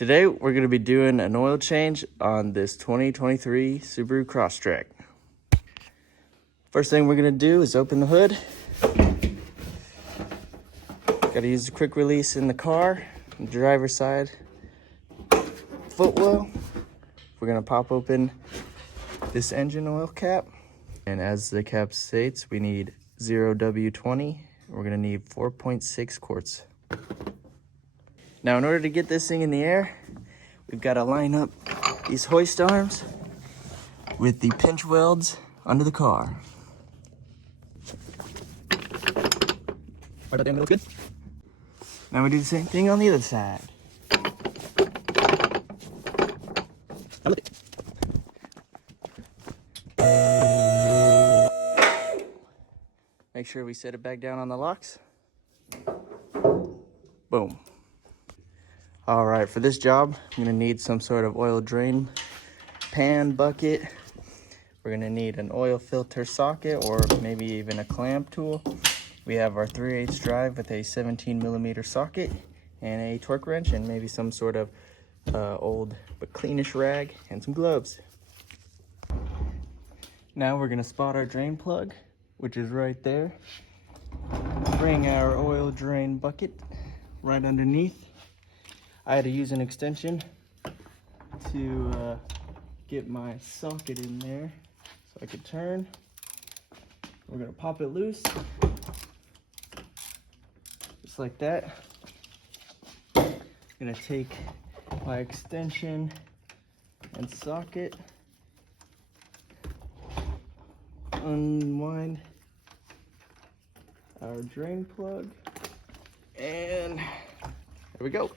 Today we're going to be doing an oil change on this 2023 Subaru Crosstrek. First thing we're going to do is open the hood. Got to use the quick release in the car, the driver's side footwell. We're going to pop open this engine oil cap. And as the cap states, we need 0W20. We're going to need 4.6 quarts. Now, in order to get this thing in the air, we've got to line up these hoist arms with the pinch welds under the car. Right there, looks good. Now we do the same thing on the other side. Make sure we set it back down on the locks. Boom. All right, for this job, I'm gonna need some sort of oil drain pan bucket. We're gonna need an oil filter socket or maybe even a clamp tool. We have our 3/8 drive with a 17mm socket and a torque wrench and maybe some sort of old but cleanish rag and some gloves. Now we're gonna spot our drain plug, which is right there. Bring our oil drain bucket right underneath. I had to use an extension to get my socket in there so I could turn. We're gonna pop it loose, just like that. I'm gonna take my extension and socket, unwind our drain plug, and there we go.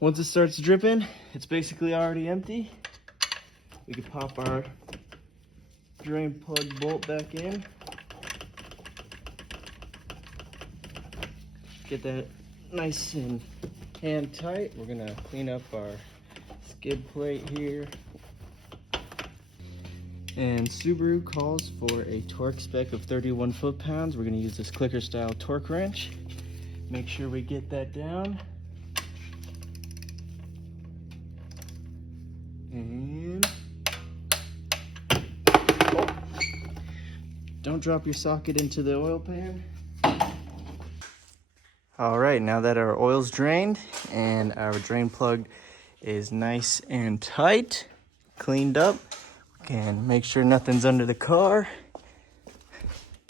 Once it starts dripping, it's basically already empty. We can pop our drain plug bolt back in. Get that nice and hand tight. We're gonna clean up our skid plate here. And Subaru calls for a torque spec of 31 foot-pounds. We're gonna use this clicker style torque wrench. Make sure we get that down. And don't drop your socket into the oil pan. All right, now that our oil's drained and our drain plug is nice and tight, cleaned up, we can make sure nothing's under the car.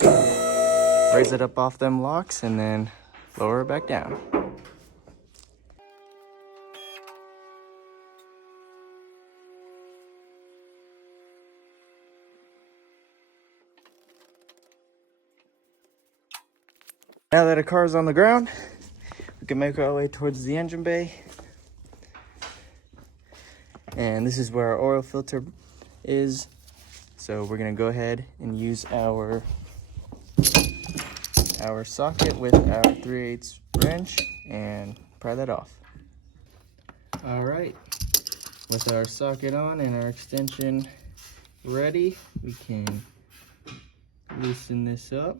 Raise it up off them locks and then lower it back down. Now that our car's on the ground, we can make our way towards the engine bay. And this is where our oil filter is. So we're gonna go ahead and use our socket with our 3/8 wrench and pry that off. All right, with our socket on and our extension ready, we can loosen this up.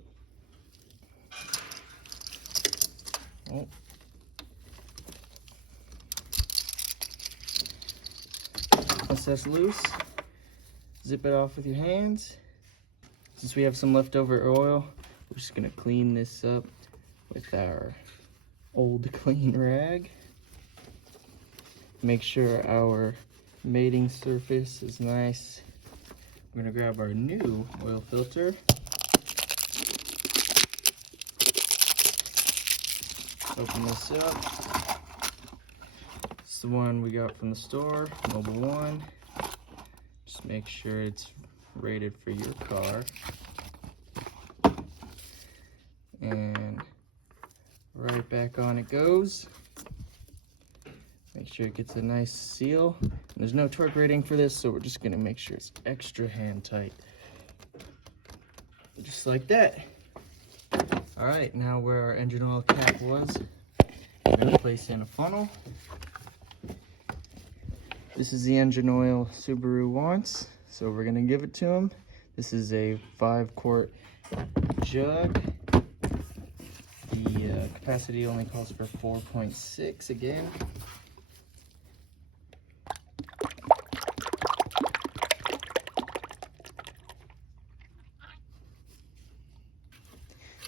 Oh. Once that's loose, zip it off with your hands. Since we have some leftover oil, we're just gonna clean this up with our old clean rag. Make sure our mating surface is nice. We're gonna grab our new oil filter. Open this up. It's the one we got from the store, Mobile One. Just make sure it's rated for your car. And right back on it goes. Make sure it gets a nice seal. And there's no torque rating for this, so we're just gonna make sure it's extra hand tight. Just like that. All right, now where our engine oil cap was, we're gonna place in a funnel. This is the engine oil Subaru wants, so we're gonna give it to him. This is a 5-quart jug. The capacity only calls for 4.6 again.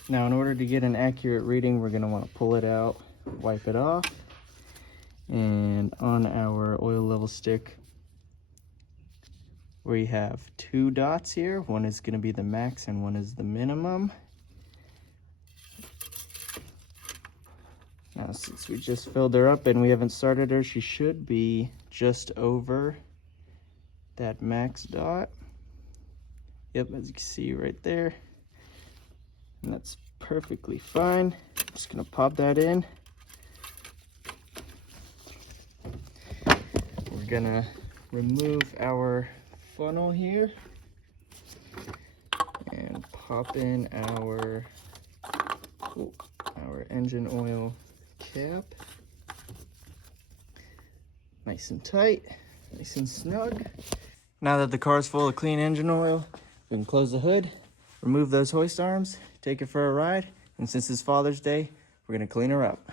Now, in order to get an accurate reading, we're going to want to pull it out, wipe it off, and on our oil level stick, we have 2 dots here. One is going to be the max and one is the minimum. Now, since we just filled her up and we haven't started her, she should be just over that max dot. Yep, as you can see right there. And that's perfectly fine. Just gonna pop that in. We're gonna remove our funnel here and pop in our engine oil cap. Nice and tight, nice and snug. Now that the car is full of clean engine oil, we can close the hood, remove those hoist arms, take it for a ride, and since it's Father's Day, we're gonna clean her up.